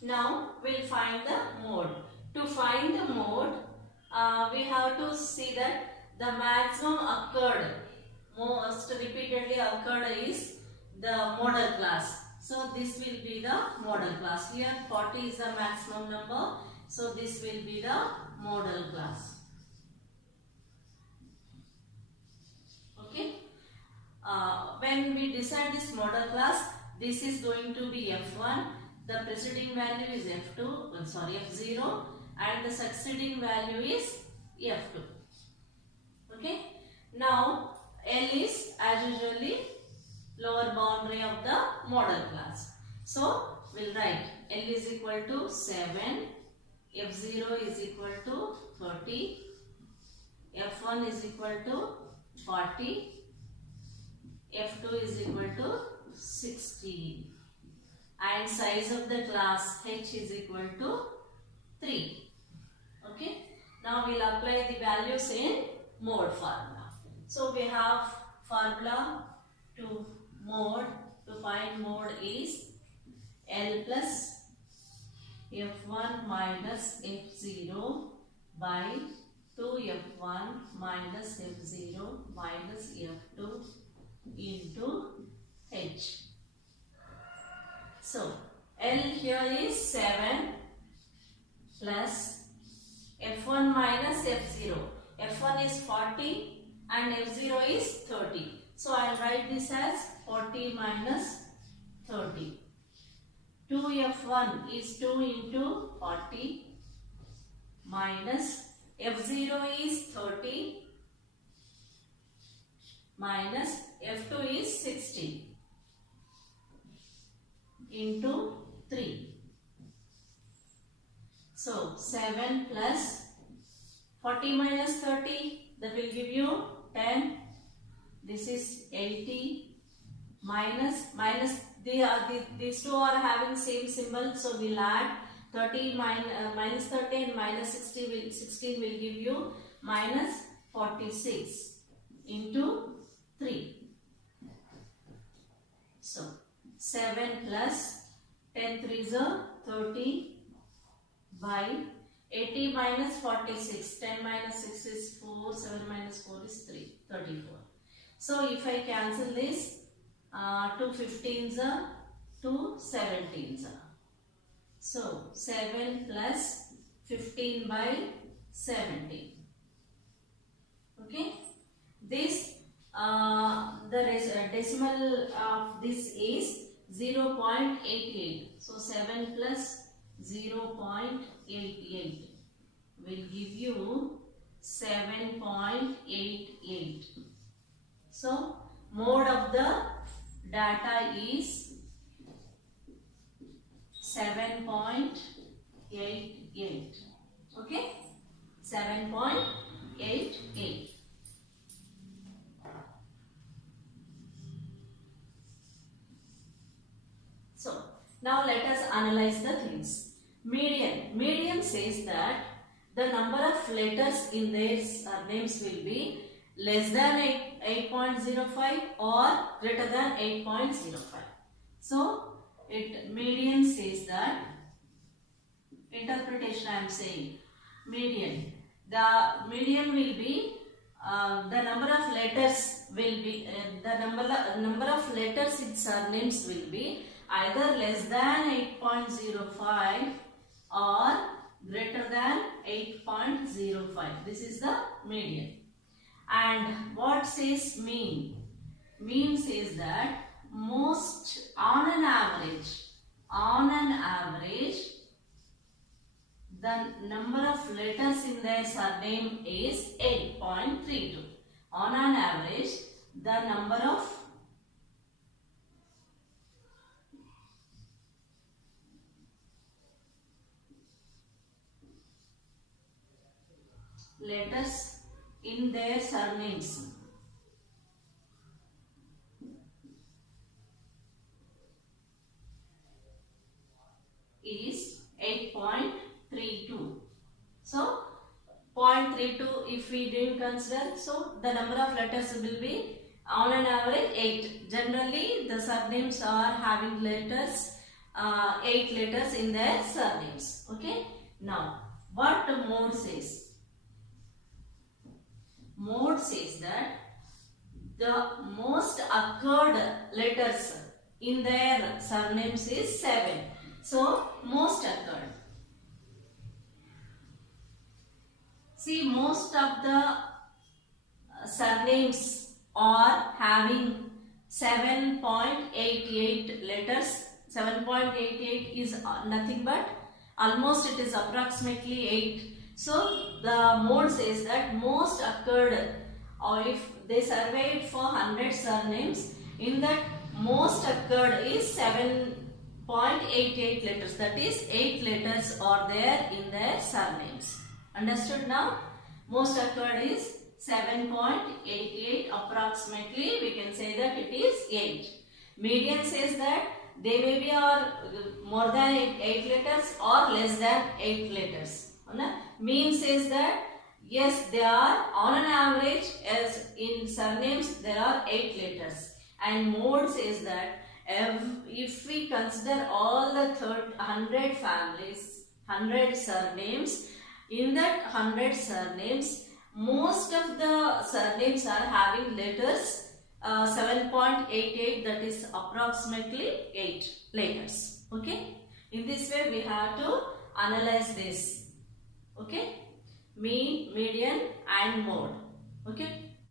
Now we'll find the mode. To find the mode, we have to see that the maximum occurred, most repeatedly occurred is the model class. So this will be the model class. Here 40 is the maximum number. So this will be the model class. Okay. When we decide this model class, this is going to be F1. The preceding value is F0, and the succeeding value is F2. Okay. Now L is as usually lower boundary of the model class. So we'll write L is equal to 7, F0 is equal to 30, F1 is equal to 40, F2 is equal to 60, and size of the class H is equal to 3. Okay. Now we'll apply the values in mode formula. So we have formula to mode. To find mode is L plus F1 minus F0 by 2F1 minus F0 minus F2 into H. So L here is 7 plus F1 minus F0. F1 is 40 and F0 is 30. So I will write this as 40 minus 30. 2F1 is 2 into 40 minus F0 is 30 minus F2 is 60 into 3. So 7 plus 40 minus 30, that will give you 10. This is 80 minus these two are having same symbol, so we'll add 30 minus 30 and minus 16 will give you minus 46 into 3. So 7 plus 10 3s are 30 by 80 minus 46. 10 minus 6 is 4. 7 minus 4 is 3. 34. So if I cancel this, 2 15s are 2 17s are. So 7 plus 15 by 17. Okay. This the decimal of this is 0.88. So 7 plus 0.88 will give you 7.88. So mode of the data is 7.88. Okay, 7.88. So now let us analyze the things. Median says that the number of letters in their names will be less than 8.05 or greater than 8.05. So median says that, interpretation I am saying, median. The median will be the number of letters will be the number of letters in surnames will be either less than 8.05 or greater than 8.05. This is the median. And what says mean? Mean says that most on an average the number of letters in their surname is 8.32. On an average, the number of letters in their surnames is 8.32. So 0.32 if we didn't consider, so the number of letters will be on an average 8. Generally the surnames are having letters 8 letters in their surnames. Okay. Now, what mode says? Mode says that the most occurred letters in their surnames is 7. So, most occurred. See, most of the surnames are having 7.88 letters. 7.88 is nothing but almost it is approximately 8. So the mode says that most occurred, or if they surveyed for 100 surnames, in that most occurred is 7.88 letters. That is 8 letters are there in their surnames. Understood now? Most occurred is 7.88, approximately we can say that it is 8. Median says that they may be more than 8 letters or less than 8 letters. Mean says that yes, they are on an average, as in surnames there are 8 letters. And mode says that if we consider all the 100 families, 100 surnames, in that 100 surnames, most of the surnames are having letters 7.88, that is approximately 8 letters. Okay. In this way we have to analyze this. Okay. Mean, median and mode. Okay.